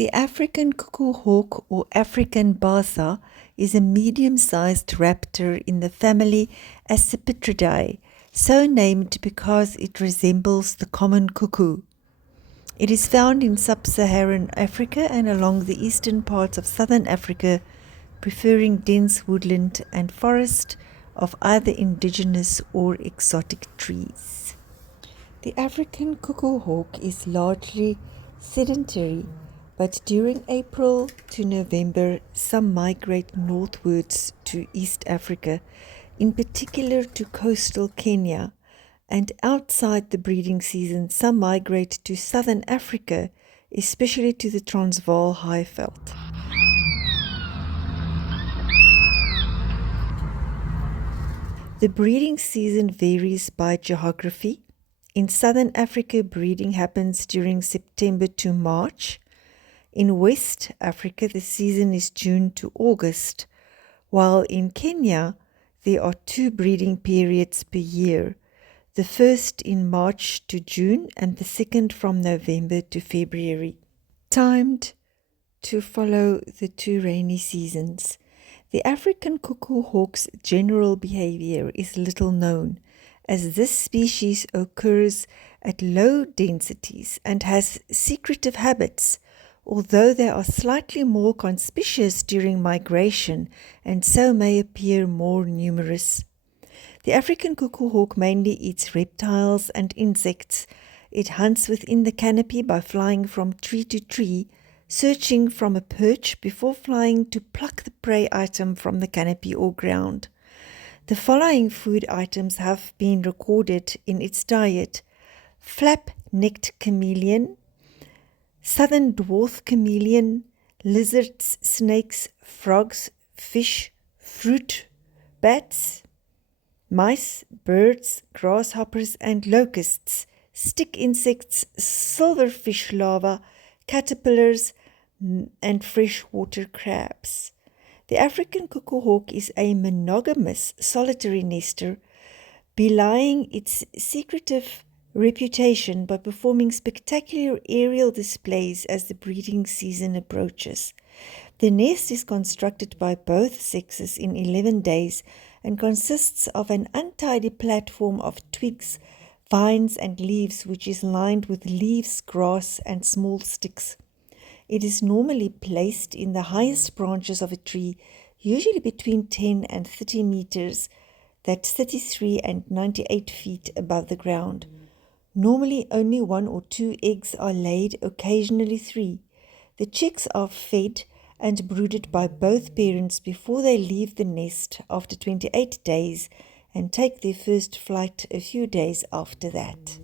The African cuckoo hawk or African basa is a medium-sized raptor in the family Accipitridae, so named because it resembles the common cuckoo. It is found in sub-Saharan Africa and along the eastern parts of southern Africa, preferring dense woodland and forest of either indigenous or exotic trees. The African cuckoo hawk is largely sedentary, but during April to November some migrate northwards to East Africa, in particular to coastal Kenya, and outside the breeding season some migrate to southern Africa, especially to the Transvaal Highveld. The breeding season varies by geography. In southern Africa, breeding happens during September to March. In West Africa, the season is June to August, while in Kenya, there are 2 breeding periods per year, the first in March to June and the second from November to February, timed to follow the 2 rainy seasons. The African cuckoo hawk's general behavior is little known, as this species occurs at low densities and has secretive habits, although they are slightly more conspicuous during migration and so may appear more numerous. The African cuckoo hawk mainly eats reptiles and insects. It hunts within the canopy by flying from tree to tree, searching from a perch before flying to pluck the prey item from the canopy or ground. The following food items have been recorded in its diet: flap-necked chameleon, southern dwarf chameleon, lizards, snakes, frogs, fish, fruit, bats, mice, birds, grasshoppers and locusts, stick insects, silverfish larvae, caterpillars and freshwater crabs. The African cuckoo hawk is a monogamous solitary nester, belying its secretive reputation by performing spectacular aerial displays as the breeding season approaches. The nest is constructed by both sexes in 11 days and consists of an untidy platform of twigs, vines and leaves which is lined with leaves, grass and small sticks. It is normally placed in the highest branches of a tree, usually between 10 and 30 meters, that's 33 and 98 feet above the ground. Normally only 1 or 2 eggs are laid, occasionally 3. The chicks are fed and brooded by both parents before they leave the nest after 28 days and take their first flight a few days after that.